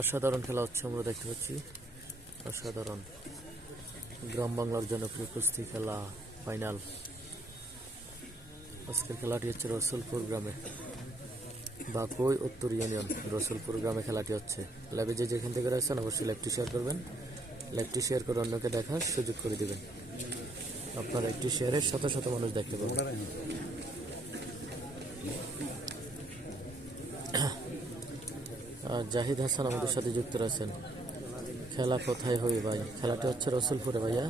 অসাধারণ খেলা হচ্ছে, আমরা দেখতে পাচ্ছি। অসাধারণ গ্রাম বাংলার জনপ্রিয় কুস্তি খেলা ফাইনাল। আজকের খেলাটি হচ্ছে রসুলপুর গ্রামে, বাকুই উত্তর ইউনিয়ন রসুলপুর গ্রামে খেলাটি হচ্ছে। লাইভে যে যেখান থেকে রয়েছেন অবশ্যই লাইভটি শেয়ার করবেন। লাইভটি শেয়ার করে অন্যকে দেখার সুযোগ করে দিবেন। আপনার একটি শেয়ারের শত শত মানুষ দেখতে পাবেন। জাহিদ হাসান আমাদের সাথে যুক্ত রয়েছেন। খেলা কোথায় হবে ভাই? খেলাটি হচ্ছে রসুলপুরে ভাইয়া।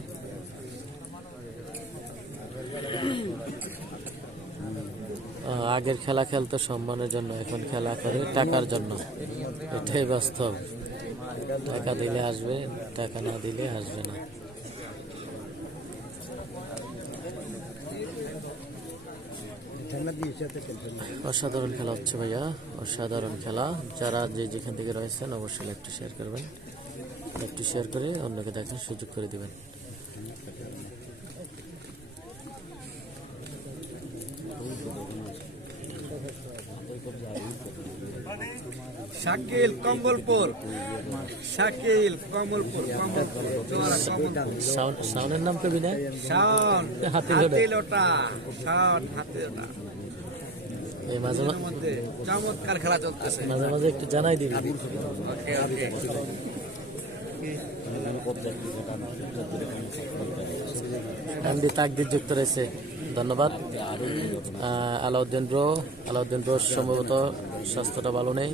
আগের খেলা খেলতো সম্মানের জন্য, এখন খেলা করে টাকার জন্য। এটাই বাস্তব। টাকা দিলে আসবে, টাকা না দিলে আসবে না। অসাধারণ খেলা হচ্ছে ভাইয়া, অসাধারণ খেলা। যারা যে যেখান থেকে রয়েছেন অবশ্যই একটু শেয়ার করবেন। একটু শেয়ার করে অন্যকে দেখার সুযোগ করে দিবেন। শাকিল কম্বলপুর, শাকিল কম্বলপুর, শাওনের নাম কবি না? শাওন হাতিলোটা, শাওন হাতিলোটা। এই মাঝে মধ্যে চমৎকার খেলা চলতেছে। মাঝে মাঝে একটু জানাই দিবি। ওকে ওকে। এমডি তাকদির যুক্ত রয়েছে, ধন্যবাদ। আলাউদ্দিন ব্রো সম্ভবত স্বাস্থ্যটা ভালো নেই।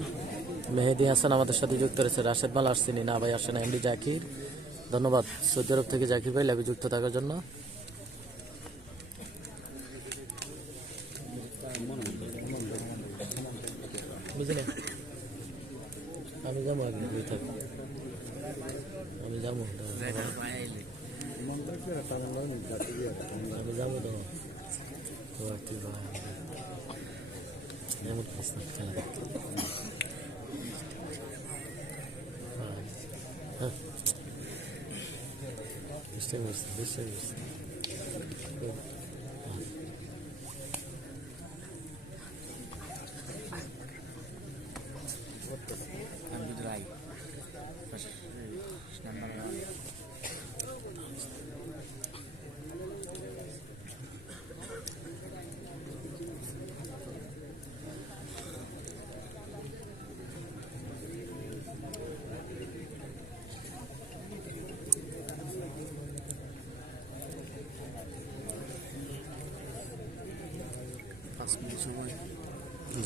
মেহেদি হাসান আমাদের সাথে যুক্ত রয়েছে। রাশেদ মাল আসছেনি না ভাই, আসে না। এমডি জাকির, ধন্যবাদ সৌদি আরব থেকে জাকির ভাই লাইভে যুক্ত থাকার জন্য। বুঝলে আমি যাবো, আগে আমি যাবো, আমি যাবো তো এমন খেলা দেখতে। বুঝতে পারছি।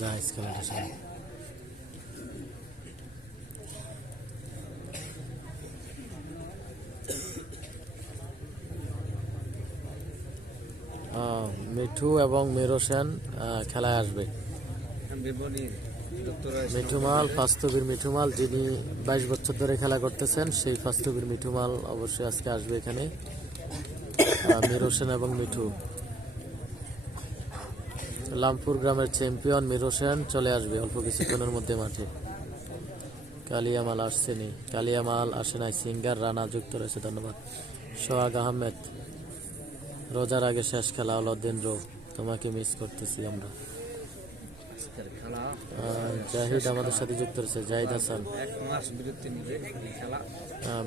জাহেজ খেলাটা সবাই মিঠু এবং মেরো সেন খেলায় আসবে। মিঠুমাল ফাস্তবির মিঠুমাল, যিনি 22 বছর ধরে খেলা করতেছেন, সেই ফাস্তবির মিঠুমাল অবশ্যই আজকে আসবে এখানে। মেরো সেন এবং মিঠু, লামপুর গ্রামের চ্যাম্পিয়ন মেরো সেন চলে আসবে অল্প কিছুক্ষণের মধ্যে মাঠে। কালিয়ামাল আসছেনি, কালিয়ামাল আসে নাই। সিঙ্গার রানা যুক্ত রয়েছে, ধন্যবাদ। সোহাগ আহমেদ, রোজার আগে শেষ খেলা আলাউদ্দিন ব্রো, তোমাকে মিস করতেছি আমরা। জাহিদ আমাদের সাথে যুক্ত রয়েছে। জাহিদ হাসান,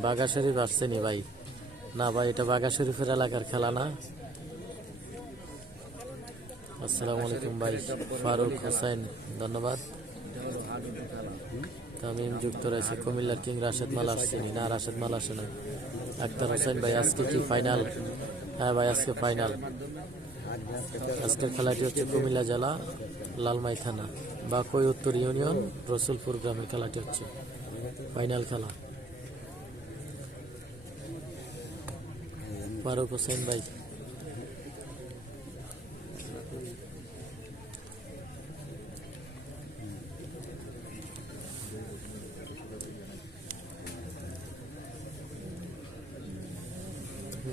বাঘা শরীফ আসছেনি ভাই? না ভাই, এটা বাঘা শরীফের এলাকার খেলা না। আসসালামু আলাইকুম ভাই। ফারুক হোসেন, ধন্যবাদ। তামিম যুক্ত রয়েছে। কুমিল্লার কিং রাশেদ মাল আসছেনি না, রাশেদ মাল আসে না। আক্তার হোসেন ভাই, আজকে কি ফাইনাল? হ্যাঁ ভাই, আজকে ফাইনাল। আজকের খেলাটি হচ্ছে কুমিল্লা জেলা লালমাই থানা, বাকুই উত্তর ইউনিয়ন রসুলপুর গ্রামের খেলাটি হচ্ছে ফাইনাল খেলা। ফারুক হোসেন ভাই,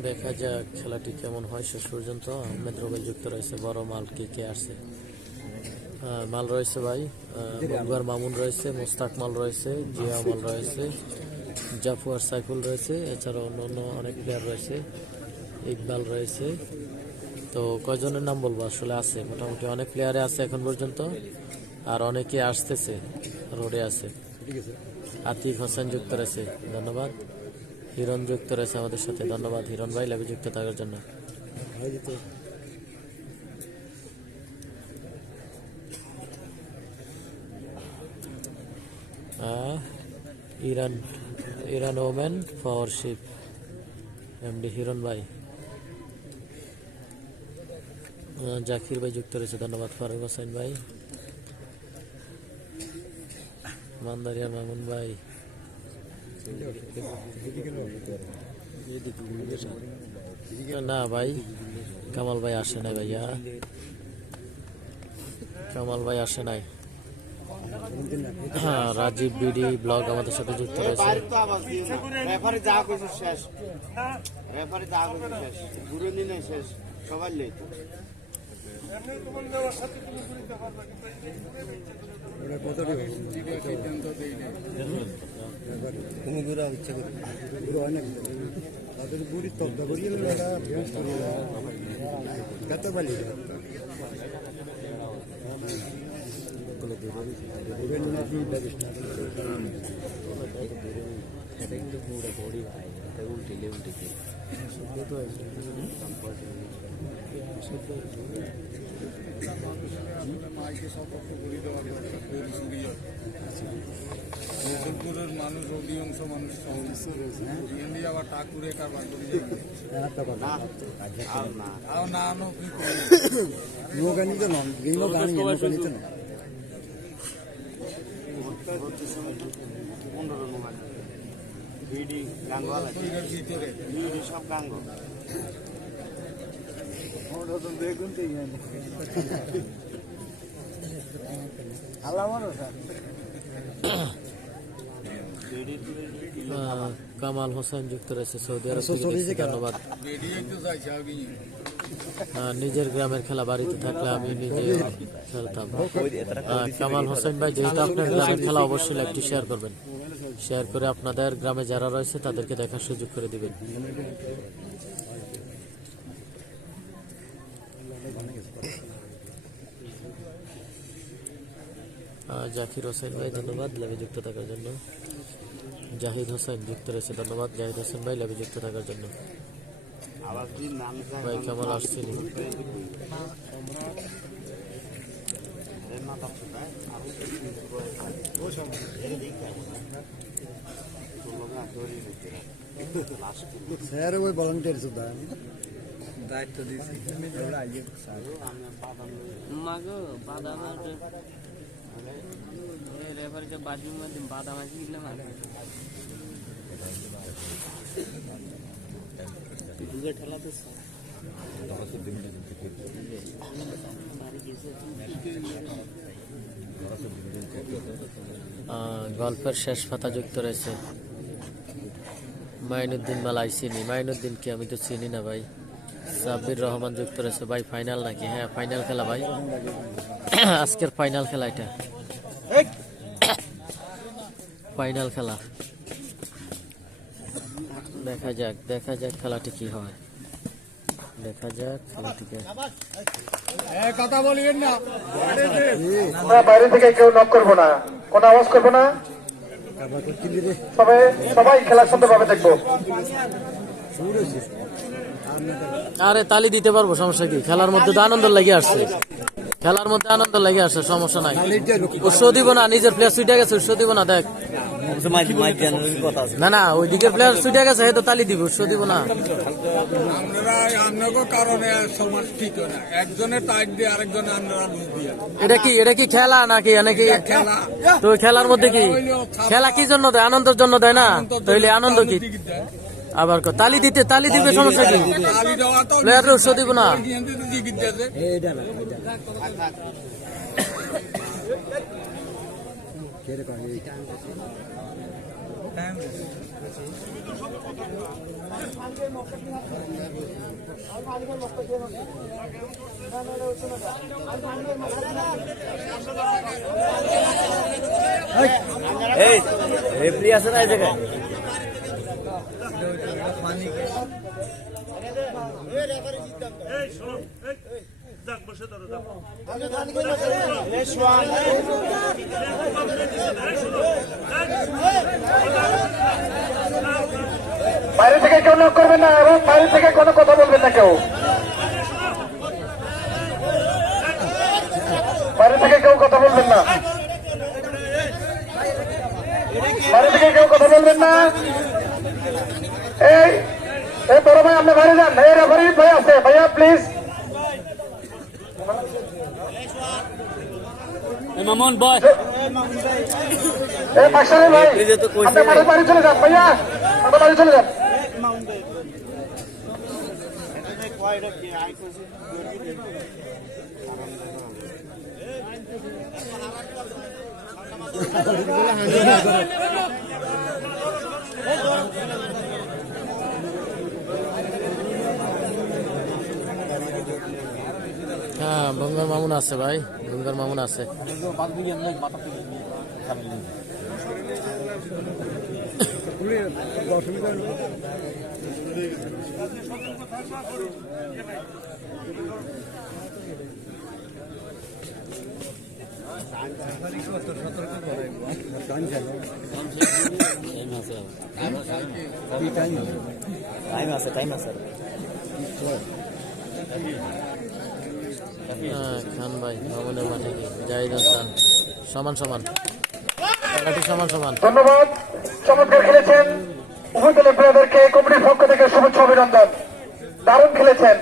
দেখা যাক খেলাটি কেমন হয় শেষ পর্যন্ত। আহমেদ রবেল যুক্ত রয়েছে। বড় মাল কে আসছে? মাল রয়েছে ভাই, বঙ্গুয়ার মামুন রয়েছে, মোস্তাক মাল রয়েছে, জিয়া মাল রয়েছে, জাফুয়ার সাইফুল রয়েছে, এছাড়া অন্য অনেক প্লেয়ার রয়েছে, ইকবাল রয়েছে। তো কয়জনের নাম বলবো, আসলে আছে মোটামুটি অনেক প্লেয়ারে আছে এখন পর্যন্ত, আর অনেকে আসতেছে, রোডে আছে। আতিক হোসেন যুক্ত রয়েছে, ধন্যবাদ। হিরণ যুক্ত রয়েছে আমাদের সাথে, ধন্যবাদ হিরণ ভাই লাইভে যুক্ত থাকার জন্য। Iran Iran women powership MD Hiran ভাই। জাকির ভাই যুক্ত রয়েছে, ধন্যবাদ। ফারুক হোসেন ভাই, মান্দারিয়া মামুন ভাই, না ভাই কামাল ভাই আসে নাই, ভাইয়া কামাল ভাই আসে নাই। রাজীব বিডি ব্লগ আমাদের সাথে যুক্ত রয়েছে। মুকুলপুরের মানুষ অধিকাংশ মানুষ আবার ঠাকুরে কারবার করে না আনো কি সব গাঙ্গ কামাল হোসেন যুক্ত রয়েছে সৌদি আরব থেকে, ধন্যবাদ। নিজের গ্রামের খেলা বাড়িতে থাকলে আমি নিজে খেলতাম। কামাল হোসেন ভাই, যেহেতু আপনার গ্রামের খেলা অবশ্যই লাইভটি শেয়ার করবেন, শেয়ার করে আপনাদের গ্রামে যারা রয়েছে তাদেরকে দেখার সুযোগ করে দিবেন। জাকির হোসেন ভাই, ধন্যবাদ লাইভে যুক্ত থাকার জন্য। জাহিদ হোসেন যুক্ত রয়েছে, ধন্যবাদ জাহিদ হোসেন ভাই লাইভে যুক্ত থাকার জন্য। ভাই কেমন আসছেন? স্যার ওই ভলান্টিয়ার সুদা দায়িত্ব দিয়েছি মাগো বাদাম রেফারিতে বাজির মধ্যে বাদাম আছে কিনা মানে দুগে ঠেলাতে গল্পের শেষ পাতা যুক্ত রয়েছে মাইনুদ্দিন মালাই চিনি। মাইনুদ্দিন কি আমি তো চিনি না ভাই। সাব্বির রহমান যুক্ত রয়েছে, ভাই ফাইনাল নাকি? হ্যাঁ ফাইনাল খেলা ভাই, আজকের ফাইনাল খেলা, এটা ফাইনাল খেলা। দেখা যাক খেলাটি কি হয়, দেখা যাক খেলাটিকে। কথা বলিয়েন না, বাইরে থেকে কেউ নক করবো না, কোনো আওয়াজ করবো না, সবাই খেলা সুন্দরভাবে দেখবো। আরে তালি দিতে পারবো, সমস্যা কি? খেলার মধ্যে তো আনন্দ লেগে আসছে, খেলার মধ্যে আনন্দ লেগে আসছে, সমস্যা নাই। উৎস দিব না, নিজের প্লেয়ার ছুটে গেছে, উৎস দিব না। দেখ না না, ওই দিকের প্লেয়ার ছুটে গেছে, হয়তো তালি দিব, উৎস দিব না। আপনার কারণে সমাজ ঠিক না, একজনের টাইট দিয়ে আরেকজনে আপনারা লুজ দিয়ে। এটা কি খেলা নাকি? খেলা তো খেলার মধ্যে কি খেলা কি জন্য দেয়? আনন্দের জন্য দেয় না? তাইলে আনন্দ কি? আবার তালি দিবে, সমস্যা কি? প্লেয়ারের উৎস দিব না। এই রেফারি আছে না এই জায়গায়? বসে বাইরে থেকে কেউ নক করবেন না এবং বাইরে থেকে কোনো কথা বলবেন না কেউ। বাইরে থেকে কেউ কথা বলবেন না, বাইরে থেকে কেউ কথা বলবেন না। এই এই বড় ভাই আপনি বাইরে যান, এই রেফারি ভাই আছে, ভাইয়া প্লিজ। মামুন বয় এই পাকশালী ভাই আপনি মাঠের বাড়ি চলে যান, ভাইয়া মাঠের বাড়ি চলে যান। হ্যাঁ বঙ্গার মামুন আছে ভাই, বঙ্গার মামুন আছে। হ্যাঁ খান ভাই মামুনের মাঠে কি জাহিদ হাসান সমান সমান, খেলাটি সমান সমান। ধন্যবাদ, চমৎকার খেলেছেন উভয় দলের প্লেয়ারদেরকে কমিটির পক্ষ থেকে শুভেচ্ছা অভিনন্দন, দারুণ খেলেছেন।